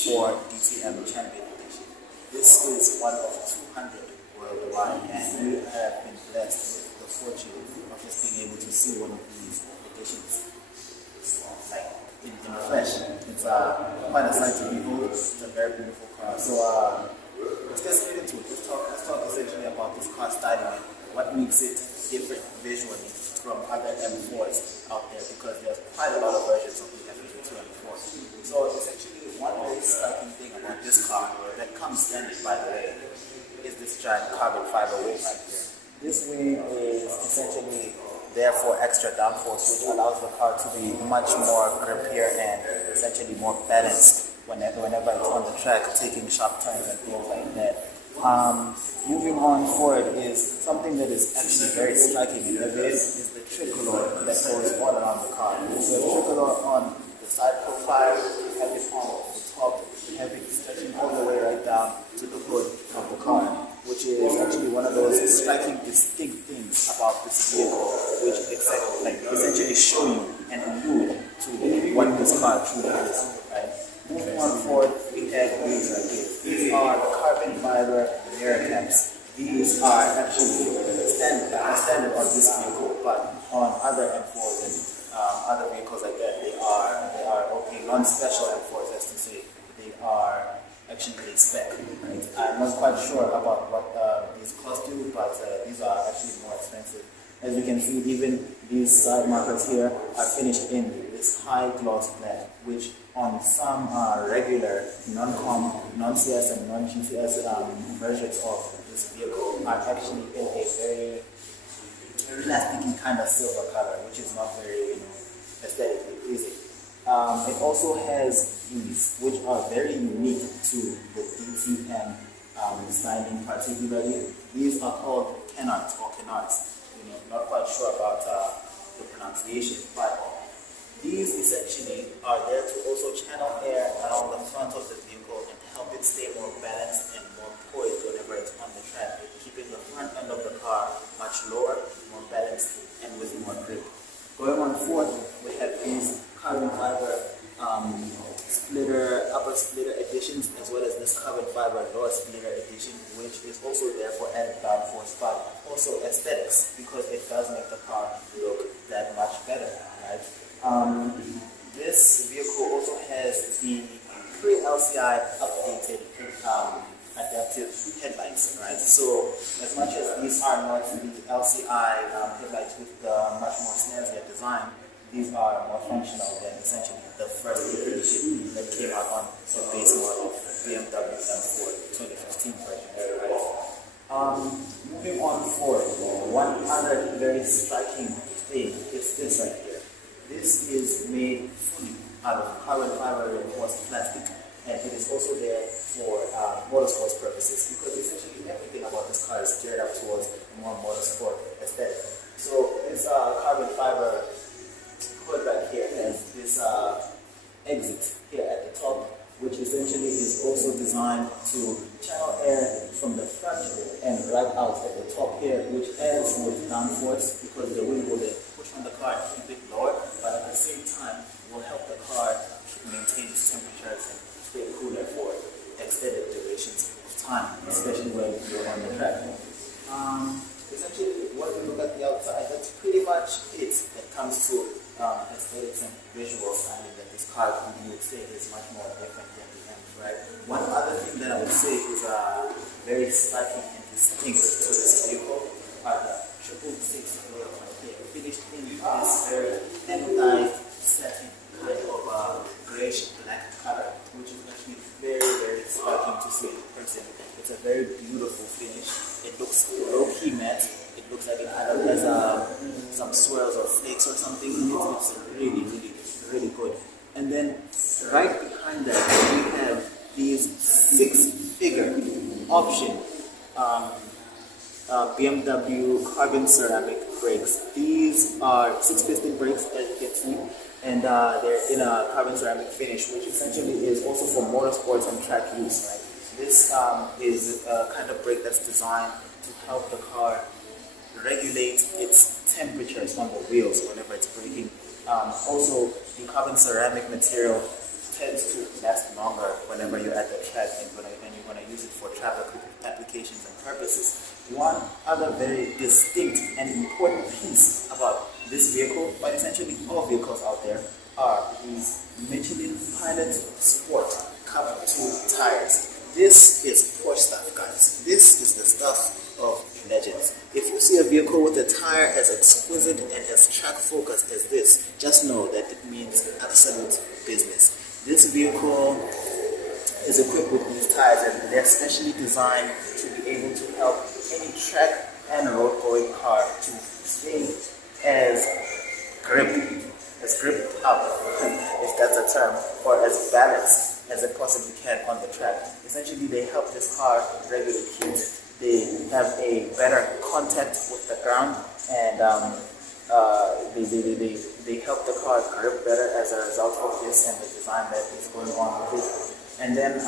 M4 Dtm Champion edition. This is one of 200 worldwide, and we have been blessed with the fortune of just being able to see one of these editions like in the flesh. It's quite a sight to behold. It's a very beautiful car. So let's get straight into it. Let's talk essentially about this car styling and what makes it different visually from other M4s out there, because there's quite a lot of versions of the M4 M4. So essentially, one very striking thing about this car that comes standard, by the way, is this giant carbon fiber wing right here. This wing is essentially there for extra downforce, which allows the car to be much more grippier and essentially more balanced whenever it's on the track, taking sharp turns and things like that. Moving on forward is something that is actually very striking in evidence is the tricolor that goes all around the car. So the tricolor on the side profile, you have it on the top, you have it stretching all the way right down to the hood of the car, which is actually one of those striking, distinct things about this vehicle, which essentially show you and allude to what this car truly is. Right? Moving on forward, we have these right here. These are the carbon fiber mirror caps. These are actually standard on this vehicle, but on other M4s and other vehicles like that, they are okay, non-special M4s, as to say. They are actually a spec. Right? I'm not quite sure about what these cost you, but these are actually more expensive. As you can see, even these side markers here are finished in this high gloss black, which on some regular non-com, non-CS and non-GTS versions of this vehicle are actually in a very plasticky kind of silver color, which is not very aesthetically pleasing. It also has these, which are very unique to the DTM styling particularly. These are called canards or canards. Not quite sure about the pronunciation, but these essentially are there to also channel air along the front of the vehicle and help it stay more balanced and more poised whenever it's on the track, keeping the front end of the car much lower, more balanced, and with more grip. Going on forward, we have these carbon fiber upper splitter editions, as well as this carbon fiber lower splitter edition, which is also there for added downforce, but also aesthetics, because it does make the car look that much better, right? This vehicle also has the pre-LCI updated adaptive headlights, right? So as much as these are not the LCI headlights with the much more snazzier design, these are more functional than essentially the first iteration that came out on the base model Bmw M4 2015 version. Right? Moving on forward, one other very striking thing is this right here. This is made fully out of carbon fiber reinforced plastic, and it is also there for motorsports purposes, because essentially everything about this car is geared up towards a more motorsport aesthetic. So this carbon fiber hood right here has this exit here at the top, which essentially is also designed to channel air from the front and right out at the top here, which adds with downforce, because the wind will then push on the car and keep it lower, but at the same time will help the car maintain its temperatures and stay cooler for extended durations of time, especially when you're on the track. Essentially, when we look at the outside, that's pretty much it that comes to aesthetics and visual styling that this car, you would say, is much more different than the M, right? One other thing that I would say is very striking and distinct to this vehicle are the 666 wheels right here, finished in this very anodized satin kind of grayish black color, which is actually very, very striking to see in person. It's a very beautiful finish. It looks low-key matte. It looks like it kind of has some swirls or flakes or something in it. It's really, really, really good. And then right behind that, we have these 6-figure option BMW carbon ceramic brakes. These are 6-piston brakes, as you can see, and they're in a carbon ceramic finish, which essentially is also for motorsports and track use, right? This is a kind of brake that's designed to help the car regulate its temperatures on the wheels whenever it's braking. Also, the carbon ceramic material tends to last longer whenever you're at the track and you're going to use it for track applications and purposes. One other very distinct and important piece about this vehicle, but essentially all vehicles out there, are these Michelin Pilot Sport Cup 2 tires. This is Porsche stuff, guys. This is the stuff of legends. If you see a vehicle with a tire as exquisite and as track focused as this, just know that it means absolute business. This vehicle is equipped with these tires, and they're specially designed to be able to help any track and road going car to stay as gripped up, if that's a term, or as balanced as it possibly can on the track. Essentially, they help this car regulate heat. They have a better contact with the ground, and they help the car grip better as a result of this and the design that is going on with it. And then,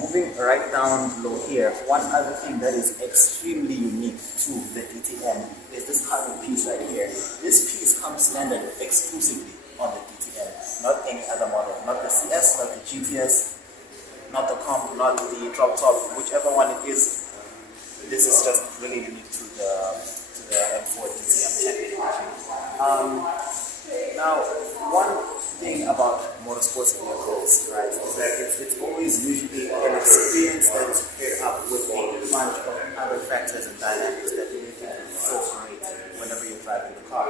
moving right down low here, one other thing that is extremely unique to the DTM is this carbon piece right here. This piece comes standard exclusively on the DTM, not any other model, not the CS, not the GTS, not the Comp, not the drop top, whichever one it is. This is just really unique to the M4 Dtm Champion. Now, one thing about motorsports vehicles, right, is that it's always usually an experience that is paired up with a bunch of other factors and dynamics that make it so great whenever you're driving the car.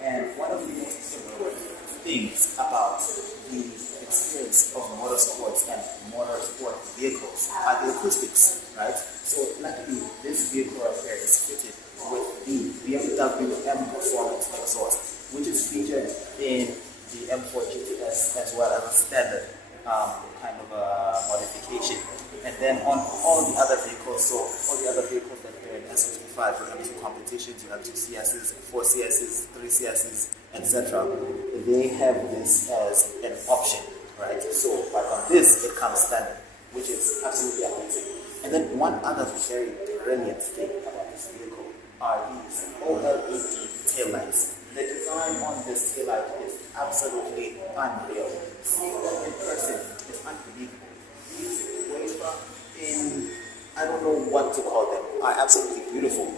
And one of the most important things about the experience of motorsports and motorsport vehicles are the acoustics, right? So luckily, this vehicle right here is fitted with the Bmw M4 exhaust, which is featured in the M4 GTS as well as a standard kind of a modification. And then on all the other vehicles, so all the other vehicles that are in S55, you have 2 competitions, you have 2 CSs, 4 CSs, 3 CSs, etc. They have this as an option, right? So, but on this, it comes standard, which is absolutely amazing. And then one other very brilliant thing about this vehicle are these OLED taillights. The design on this taillight is absolutely unreal. Seeing them in person is unbelievable. These wafer in, I don't know what to call them, are absolutely beautiful.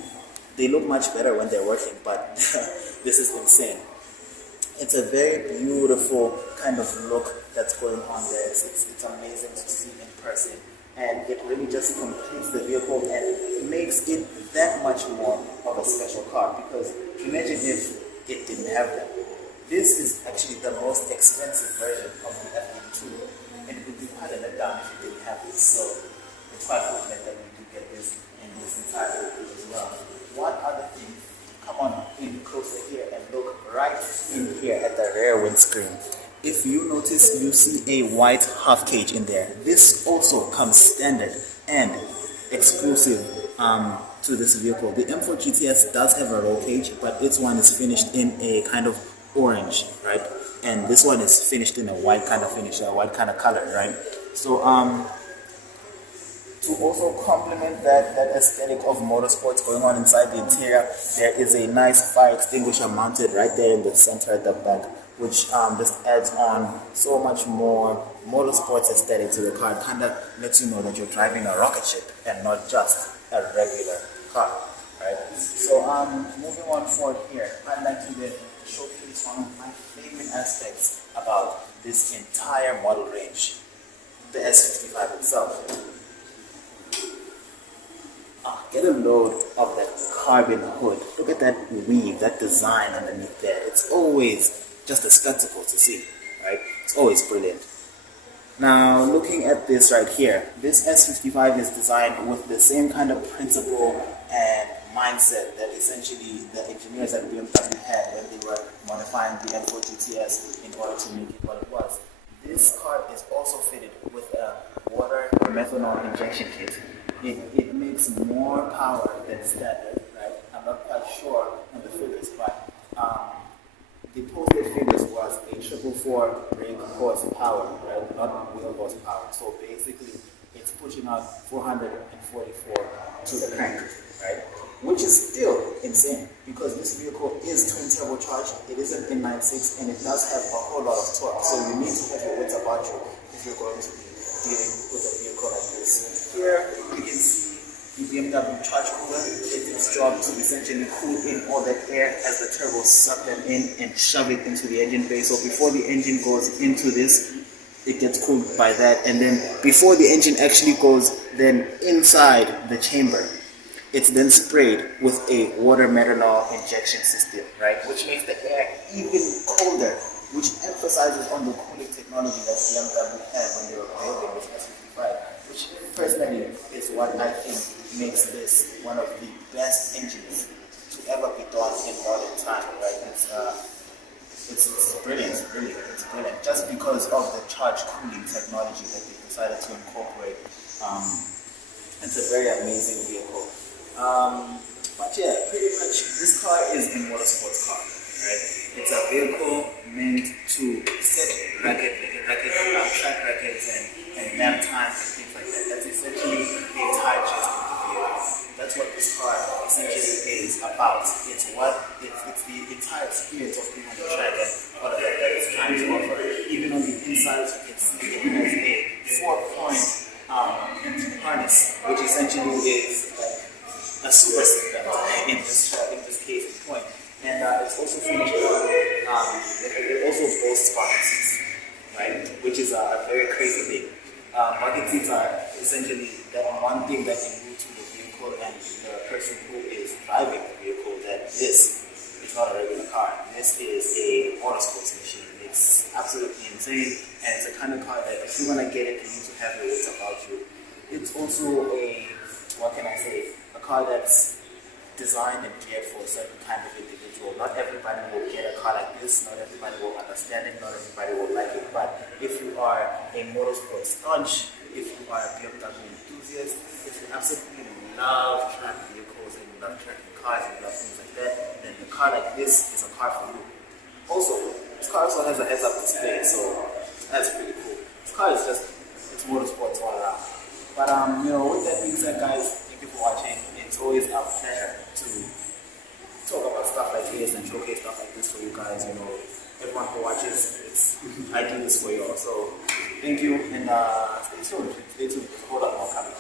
They look much better when they're working, but this is insane. It's a very beautiful kind of look that's going on there. It's amazing to see in person. And it really just completes the vehicle and makes it that much more of a special car. Because imagine if it didn't have them. This is actually the most expensive version of the FE2, and it would be quite a letdown if it didn't have this. So it's quite fortunate that we do get this in this entire vehicle as well. One other thing, come on in closer here and look right in here at the rear windscreen. If you notice, you see a white half cage in there. This also comes standard and exclusive to this vehicle. The M4 GTS does have a roll cage, but its one is finished in a kind of orange, right? And this one is finished in a white kind of finish, a white kind of color, right? So to also complement that aesthetic of motorsports going on inside the interior, there is a nice fire extinguisher mounted right there in the center at the back, which just adds on so much more motorsports aesthetic to the car. It kind of lets you know that you're driving a rocket ship and not just a regular car, right? So moving on forward here, I'd like to showcase one of my favorite aspects about this entire model range, the S55 itself. Get a load of that carbon hood. Look at that weave, that design underneath there. It's always just a spectacle to see, right? It's always brilliant. Now, looking at this right here, this S55 is designed with the same kind of principle and mindset that essentially the engineers at BMW had when they were modifying the M4 GTS in order to make it what it was. This car is also fitted with a water methanol injection kit. It makes more power than standard, right? I'm not quite sure on the figures, but the posted figures was a 444 brake horsepower, right? Not wheel horsepower. So basically, it's pushing out 444 to the crank, right? Which is still insane because this vehicle is twin turbocharged. It is an inline-six and it does have a whole lot of torque. So you need to have your wits about you if if you're going to be dealing with a vehicle like this. Here you can see the BMW charge cooler. It's its job to essentially cool in all that air as the turbo suck them in and shove it into the engine bay. So before the engine goes into this, it gets cooled by that, and then before the engine actually goes then inside the chamber, it's then sprayed with a water methanol injection system, right, which makes the air even colder, which emphasizes on the cooling technology that BMW had when they were building this S55, which personally is what I think makes this one of the best engines to ever be done in modern time, right? It's brilliant, really, it's brilliant. Just because of the charge cooling technology that they decided to incorporate. It's a very amazing vehicle. But yeah, pretty much this car is a motorsports car, right? It's a vehicle meant to set track records and lap times and things like that. That's essentially the entire gist of the vehicle. That's what this car essentially is about. It's the entire experience of being on the track and what that it's trying to offer. Even on the inside, you can see it has a 4-point harness, which essentially is like a super seatbelt in this case in point. And it's also finished on, it also boasts bucket seats, right? Which is a very crazy thing. Bucket seats are essentially that one thing that you do to the vehicle and the person who is driving the vehicle, that this is not a regular car. This is a motorsports machine. It's absolutely insane, and it's the kind of car that if you want to get it, you need to have your wits about you. It's also a car that's designed and geared for a certain kind of individual. Not everybody will get a car like this, not everybody will understand it, not everybody will like it, but if you are a motorsport staunch, if you are a BMW enthusiast, if you absolutely love track vehicles and you love tracking cars and you love things like that, then a car like this is a car for you. Also, this car also has a heads-up display, so that's pretty cool. This car is it's motorsports all around. But with that being said, guys, thank you for watching. It's always a pleasure to talk about stuff like this and showcase stuff like this for you guys. Everyone who watches, I do this for you all. So thank you, and stay tuned. Stay tuned. There's a whole lot more coming.